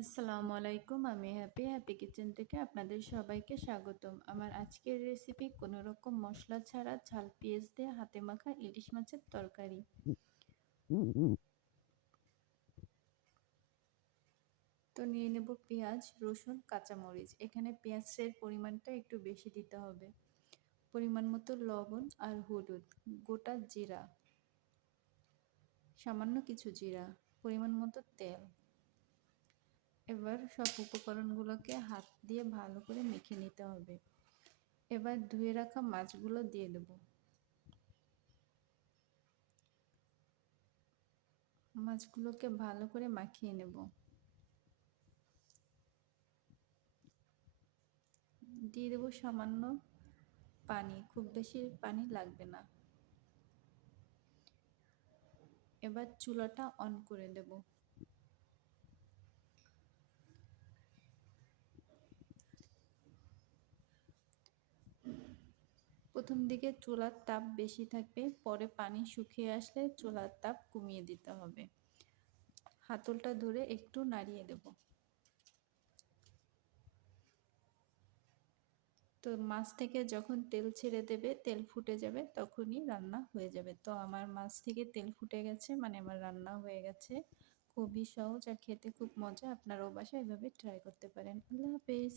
আসসালামু আলাইকুম। আমি হ্যাপি কিচেন থেকে আপনাদের সবাইকে স্বাগতম। আমার আজকের রেসিপি কোনো রকম মশলা ছাড়া ঝাল পেঁয়াজ দিয়ে হাতে মাখা ইলিশ মাছের তরকারি। তো নিয়ে নেব পেঁয়াজ, রসুন, কাঁচামরিচ। এখানে পেঁয়াজের পরিমাণটা একটু বেশি দিতে হবে। পরিমাণ মতো লবণ আর হলুদ, গোটা জিরা, সামান্য কিছু জিরা, পরিমাণ মতো তেল। এবার সব উপকরণগুলোকে হাত দিয়ে ভালো করে মেখে নিতে হবে। এবার ধুয়ে রাখা মাছগুলো দিয়ে দেব। মাছগুলোকে ভালো করে মাখিয়ে নেব। দিয়ে দেব সামান্য পানি, খুব বেশি পানি লাগবে না। এবার চুলাটা অন করে দেব। প্রথম দিকে চুলার তাপ বেশি থাকবে, পরে পানি শুকিয়ে আসলে চুলার তাপ কমিয়ে দিতে হবে। হাতলটা ধরে একটু নাড়িয়ে দেব। তো মাছ থেকে যখন তেল ছেড়ে দেবে, তেল ফুটে যাবে, তখনই রান্না হয়ে যাবে। তো আমার মাছ থেকে তেল ফুটে গেছে, মানে আমার রান্না হয়ে গেছে। খুবই সহজ আর খেতে খুব মজা। আপনারাও বাসায় এভাবে ট্রাই করতে পারেন। আল্লাহ হাফেজ।